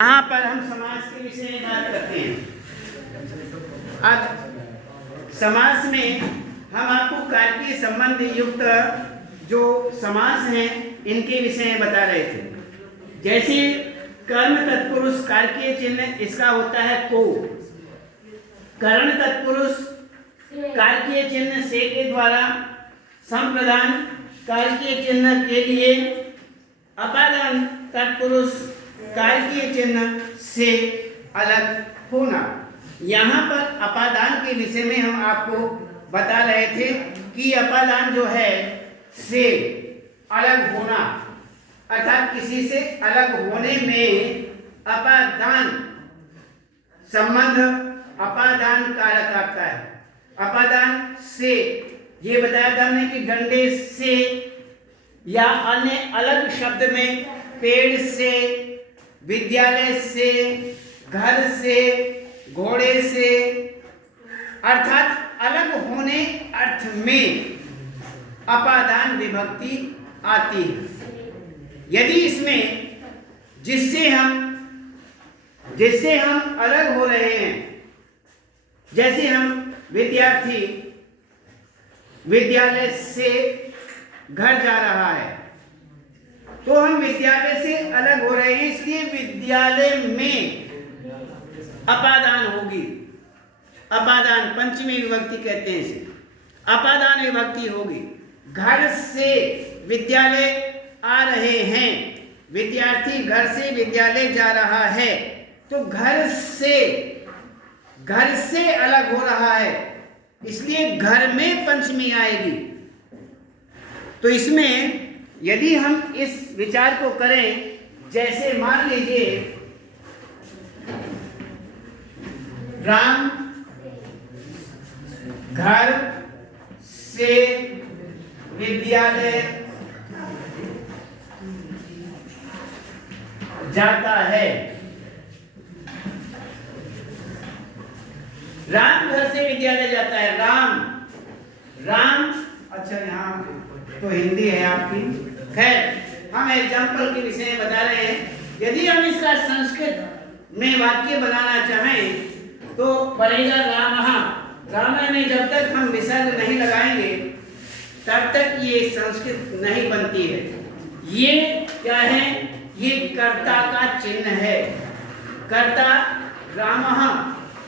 यहाँ पर हम समास के विषय में बात करते हैं। अब समास में हम आपको कारकीय संबंध युक्त जो समास हैं इनके विषय में बता रहे थे। जैसे कर्म तत्पुरुष कारकीय चिन्ह इसका होता है को, करण तत्पुरुष कारकीय चिन्ह से के द्वारा, संप्रदान कारकीय चिन्ह के लिए, अपादान तत्पुरुष कारकीय चिन्ह से अलग होना। यहाँ पर अपादान के विषय में हम आपको बता रहे थे कि अपादान जो है से अलग होना अर्थात किसी से अलग होने में अपादान संबंध अपादान कारक आता है। अपादान से ये बताया था हमने कि डंडे से या अन्य अलग शब्द में पेड़ से, विद्यालय से, घर से, घोड़े से अर्थात अलग होने अर्थ में अपादान विभक्ति आती है। यदि इसमें जिससे हम अलग हो रहे हैं, जैसे हम विद्यार्थी विद्यालय से घर जा रहा है तो हम विद्यालय से अलग हो रहे हैं, इसलिए विद्यालय में अपादान होगी। अपादान पंचमी विभक्ति कहते हैं इसे, अपादान विभक्ति होगी। घर से विद्यालय आ रहे हैं, विद्यार्थी घर से विद्यालय जा रहा है तो घर से अलग हो रहा है, इसलिए घर में पंचमी आएगी। तो इसमें यदि हम इस विचार को करें, जैसे मान लीजिए राम घर से विद्यालय जाता है। राम घर से विद्यालय जाता है। राम अच्छा यहाँ तो हिंदी है आपकी, खैर हम एग्जाम्पल के विषय में बता रहे हैं। यदि हम इसका संस्कृत में वाक्य बनाना चाहें तो पड़ेगा राम में जब तक हम विसर्ग नहीं लगाएंगे तब तक ये संस्कृत नहीं बनती है। ये क्या है? ये कर्ता का चिन्ह है। कर्ता रामः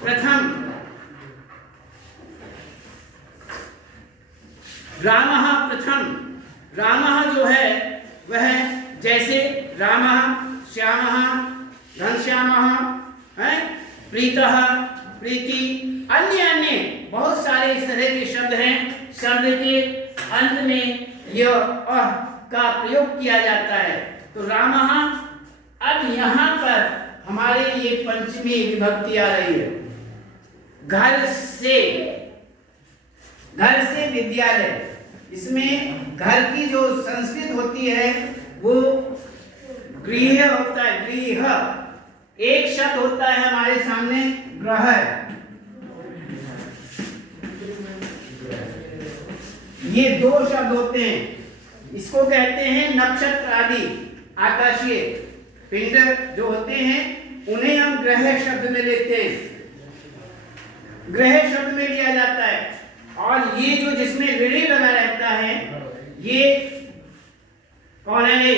प्रथम, रामः जो है वह जैसे रामः, श्यामः, घनश्यामः, प्रीतः, प्रीति, अन्य बहुत सारे इस तरह के शब्द हैं। शब्द के अंत में यह अह का प्रयोग किया जाता है। तो रामः, अब यहाँ पर हमारे ये पंचमी विभक्ति आ रही है। घर से विद्यालय, इसमें घर की जो संस्कृत होती है वो गृह होता है। गृह एक शब्द होता है हमारे सामने ग्रह, ये दो शब्द होते हैं। इसको कहते हैं नक्षत्र आदि आकाशीय पिंड जो होते हैं उन्हें हम ग्रह शब्द में लेते हैं, ग्रह शब्द में लिया जाता है। और ये जो जिसमें ऋणी लगा रहता है ये कौन है? ये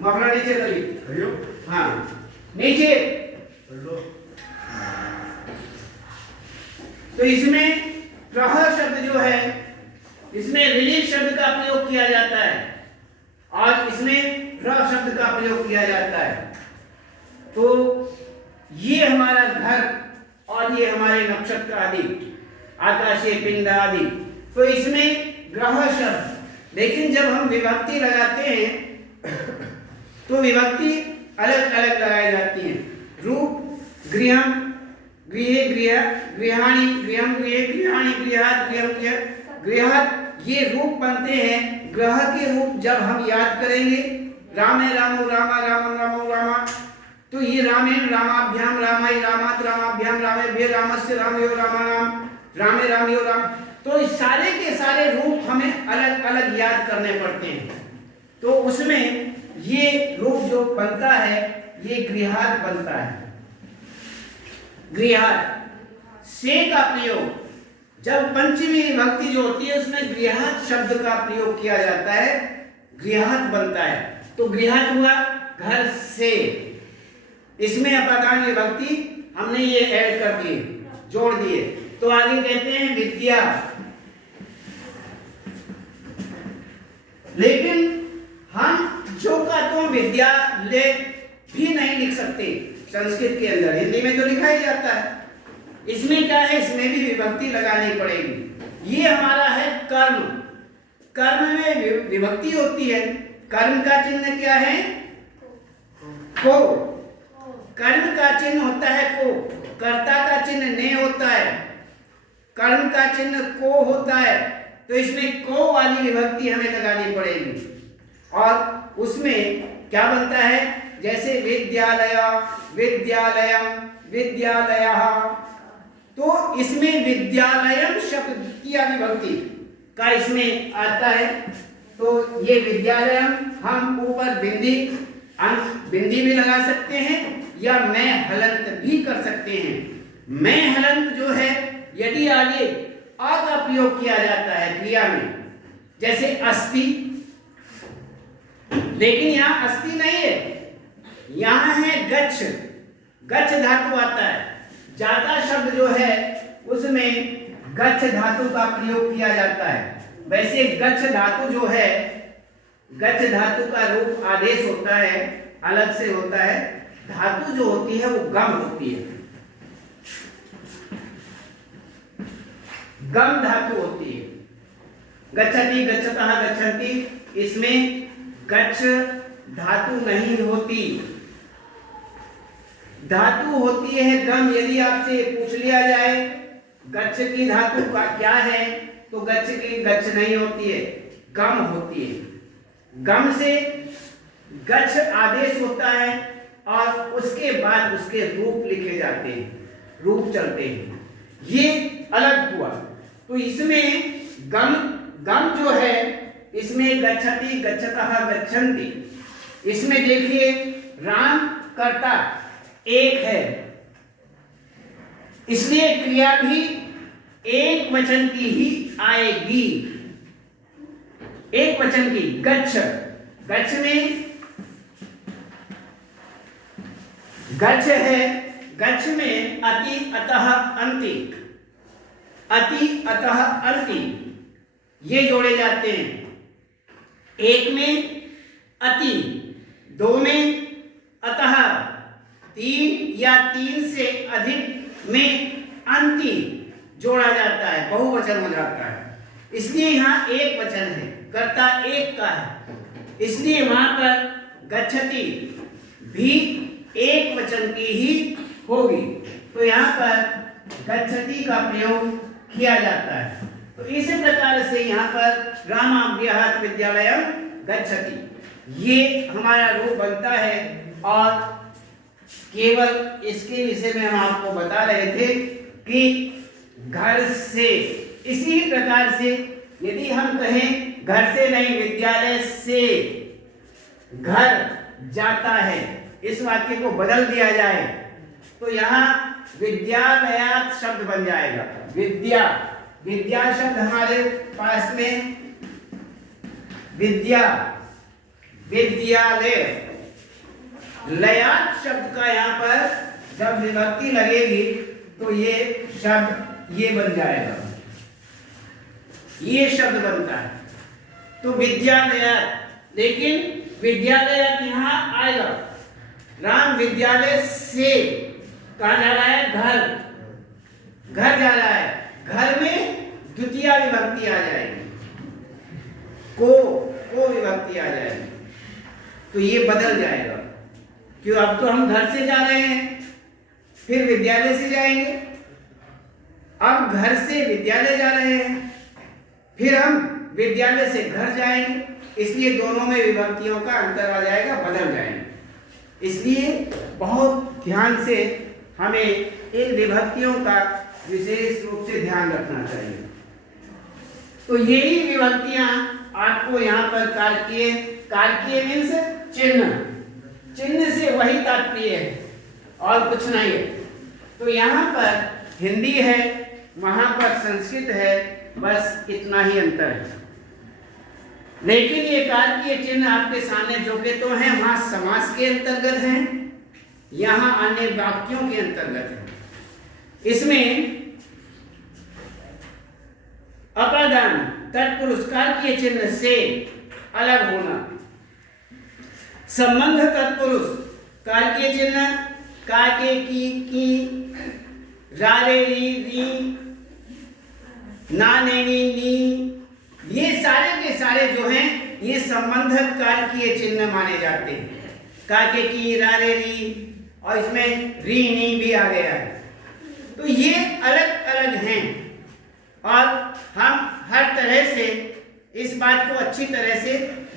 मफलर नीचे करिए, हाँ नीचे। तो इसमें ग्रह शब्द जो है इसमें ऋणी शब्द का प्रयोग किया जाता है और इसमें ग्रह शब्द का प्रयोग किया जाता है। तो ये हमारा घर और ये हमारे नक्षत्र आदि आकाशीय पिंड आदि, तो इसमें ग्रह शब्द। लेकिन जब हम विभक्ति लगाते हैं तो विभक्ति अलग अलग लगाई जाती है। रूप गृहम, गृहे गृह, गृहाणि, गृहम गृहे, गृहाणि गृहात्, गृहम गृह, गृहात्, ये रूप बनते हैं। ग्रह के रूप जब हम याद करेंगे, रामे रामो रामा, रामम रामो रामा, तो ये रामेण रामाभ्याम रामाय, रामात् रामाभ्याम रामेभ्य, रामस्य रामयो रामानाम, रामे रामयो राम। तो इस सारे के सारे रूप हमें अलग अलग याद करने पड़ते हैं। तो उसमें ये रूप जो बनता है ये गृहात बनता है। गृहात से का प्रयोग जब पंचमी विभक्ति जो होती है उसमें गृहात शब्द का प्रयोग किया जाता है, गृहात बनता है। तो गृहात हुआ घर से, इसमें अपादान विभक्ति हमने ये ऐड कर दिए, जोड़ दिए। तो आगे कहते हैं विद्या। लेकिन हम जो का तुम विद्यालय भी नहीं लिख सकते संस्कृत के अंदर, हिंदी में तो लिखा ही जाता है। इसमें क्या है, इसमें भी विभक्ति लगानी पड़ेगी। ये हमारा है कर्म। कर्म में विभक्ति होती है। कर्म का चिन्ह क्या है, को। कर्म का चिन्ह होता है को, कर्ता का चिन्ह ने होता है, कर्म का चिन्ह को होता है। तो इसमें को वाली विभक्ति हमें लगानी पड़ेगी। और उसमें क्या बनता है, जैसे विद्यालय, विद्यालयम, विद्यालयः। तो इसमें विद्यालयम शब्द द्वितीय विभक्ति का इसमें आता है। तो ये विद्यालयम हम ऊपर बिंदी भी लगा सकते हैं या मैं हलंत भी कर सकते हैं। मैं हलंत जो है यदि आगे आ का प्रयोग किया जाता है क्रिया में, जैसे अस्ति, लेकिन यहाँ अस्ति नहीं है, यहाँ है गच्छ। गच्छ धातु आता है। जाता शब्द जो है उसमें गच्छ धातु का प्रयोग किया जाता है। वैसे गच्छ धातु जो है, गच्छ धातु का रूप आदेश होता है, अलग से होता है। धातु जो होती है वो गम होती है, गम धातु होती है। गच्छति, गच्छतः, गच्छन्ति, इसमें गच्छ धातु नहीं होती, धातु होती है गम। यदि आपसे पूछ लिया जाए गच्छ की धातु का क्या है, तो गच्छ की गच्छ नहीं होती है, गम होती है। गम से गच्छ आदेश होता है और उसके बाद उसके रूप लिखे जाते हैं, रूप चलते हैं। ये अलग हुआ। तो इसमें गम जो है इसमें गच्छति, गच्छतः, गच्छन्ति। इसमें देखिए राम कर्ता एक है, इसलिए क्रिया भी एक वचन की ही आएगी, एक वचन की। गच्छ, गच्छ में गच्छ है, गच्छ में अति, अतः, अन्ति, अति, अतः, अन्ति ये जोड़े जाते हैं। एक में अति, दो में अतः, तीन या तीन से अधिक में अन्ति जोड़ा जाता है, बहुवचन हो जाता है। इसलिए यहाँ एक वचन है, कर्ता एक का है, इसलिए वहां पर गच्छति भी एक वचन की ही होगी। तो यहाँ पर गच्छति का प्रयोग किया जाता है। तो इसी प्रकार से यहाँ पर रामाभ्याहत विद्यालयम गच्छति ये हमारा रूप बनता है। और केवल इसके विषय में हम आपको बता रहे थे कि घर से, इसी प्रकार से यदि हम कहें घर से नहीं विद्यालय से घर जाता है, इस वाक्य को बदल दिया जाए तो यहाँ विद्यालयात शब्द बन जाएगा। विद्या, विद्या शब्द हमारे पास में विद्या, विद्यालय, लयात शब्द का यहाँ पर जब विभक्ति लगेगी तो ये शब्द ये बन जाएगा, ये शब्द बनता है। तो विद्यालयात, लेकिन विद्यालयात यहाँ आएगा। राम विद्यालय से कहाँ जा रहा है, घर, घर जा रहा है। घर में द्वितीय विभक्ति आ जाएगी, को विभक्ति आ जाएगी। तो ये बदल जाएगा, क्यों अब तो हम घर से जा रहे हैं, फिर विद्यालय से जाएंगे। अब घर से विद्यालय जा रहे हैं, फिर हम विद्यालय से घर जाएंगे, इसलिए दोनों में विभक्तियों का अंतर आ जाएगा, बदल जाएंगे। इसलिए बहुत ध्यान से हमें इन विभक्तियों का विशेष रूप से ध्यान रखना चाहिए। तो यही विभक्तियां आपको यहाँ पर कारकीय, कारकीय मीन्स चिन्ह, चिन्ह से वही तात्पर्य है और कुछ नहीं है। तो यहाँ पर हिंदी है, वहाँ पर संस्कृत है, बस इतना ही अंतर है। लेकिन ये कारकीय चिन्ह आपके सामने जो के तो हैं वहाँ समास के अंतर्गत हैं, यहाँ अन्य वाक्यों के अंतर्गत है। इसमें अपादान तत्पुरुष कारकीय चिन्ह से अलग होना, संबंध तत्पुरुष कारकीय चिन्ह का के की रा रे री ना ने नी, ये सारे के सारे जो हैं ये संबंधक कारकीय चिन्ह माने जाते हैं। का के की रा रे री और इसमें री नी भी आ गया है। तो ये अलग अलग हैं और हम हर तरह से इस बात को अच्छी तरह से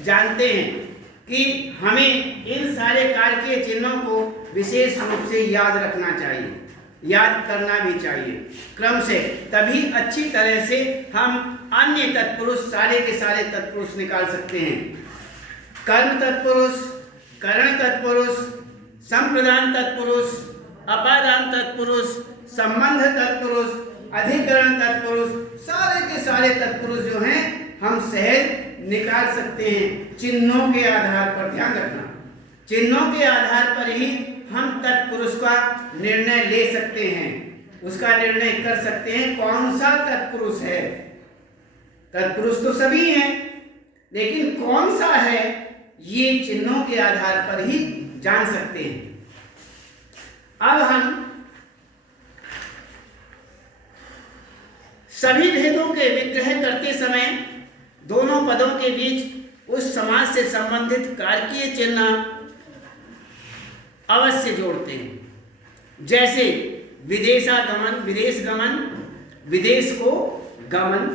जानते हैं कि हमें इन सारे कारकीय चिन्हों को विशेष रूप से याद रखना चाहिए, याद करना भी चाहिए क्रम से, तभी अच्छी तरह से हम अन्य तत्पुरुष सारे के सारे तत्पुरुष निकाल सकते हैं। कर्म तत्पुरुष, करण तत्पुरुष, संप्रदान तत्पुरुष, अपादान तत्पुरुष, संबंध तत्पुरुष, अधिकरण तत्पुरुष, सारे के सारे तत्पुरुष जो हैं हम सहज निकाल सकते हैं चिन्हों के आधार पर। ध्यान रखना, चिन्हों के आधार पर ही हम तत्पुरुष का निर्णय ले सकते हैं, उसका निर्णय कर सकते हैं कौन सा तत्पुरुष है। तत्पुरुष तो सभी हैं, लेकिन कौन सा है ये चिन्हों के आधार पर ही जान सकते हैं। अब हम सभी भेदों के विग्रह करते समय दोनों पदों के बीच उस समास से संबंधित कारकीय चिन्ह अवश्य जोड़ते हैं। जैसे विदेशागमन, विदेश गमन, विदेश को गमन,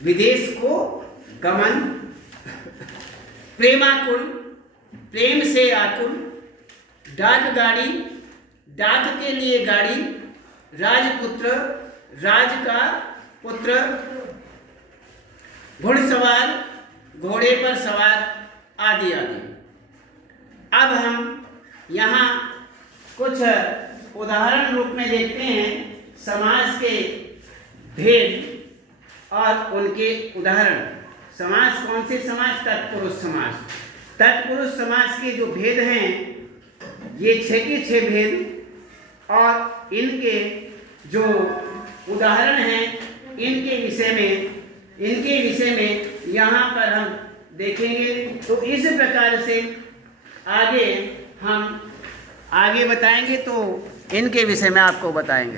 विदेश को गमन, प्रेमाकुल, प्रेम से आकुल, डाक गाड़ी, डाक के लिए गाड़ी, राजपुत्र, राज का पुत्र, घुड़सवार, घोड़े पर सवार, आदि आदि। अब हम यहाँ कुछ उदाहरण रूप में देखते हैं समास के भेद और उनके उदाहरण। समास कौन से समास? तत्पुरुष समास। तत्पुरुष समास के जो भेद हैं ये 6 के 6 भेद और इनके जो उदाहरण हैं इनके विषय में यहाँ पर हम देखेंगे। तो इस प्रकार से आगे हम बताएंगे, तो इनके विषय में आपको बताएंगे।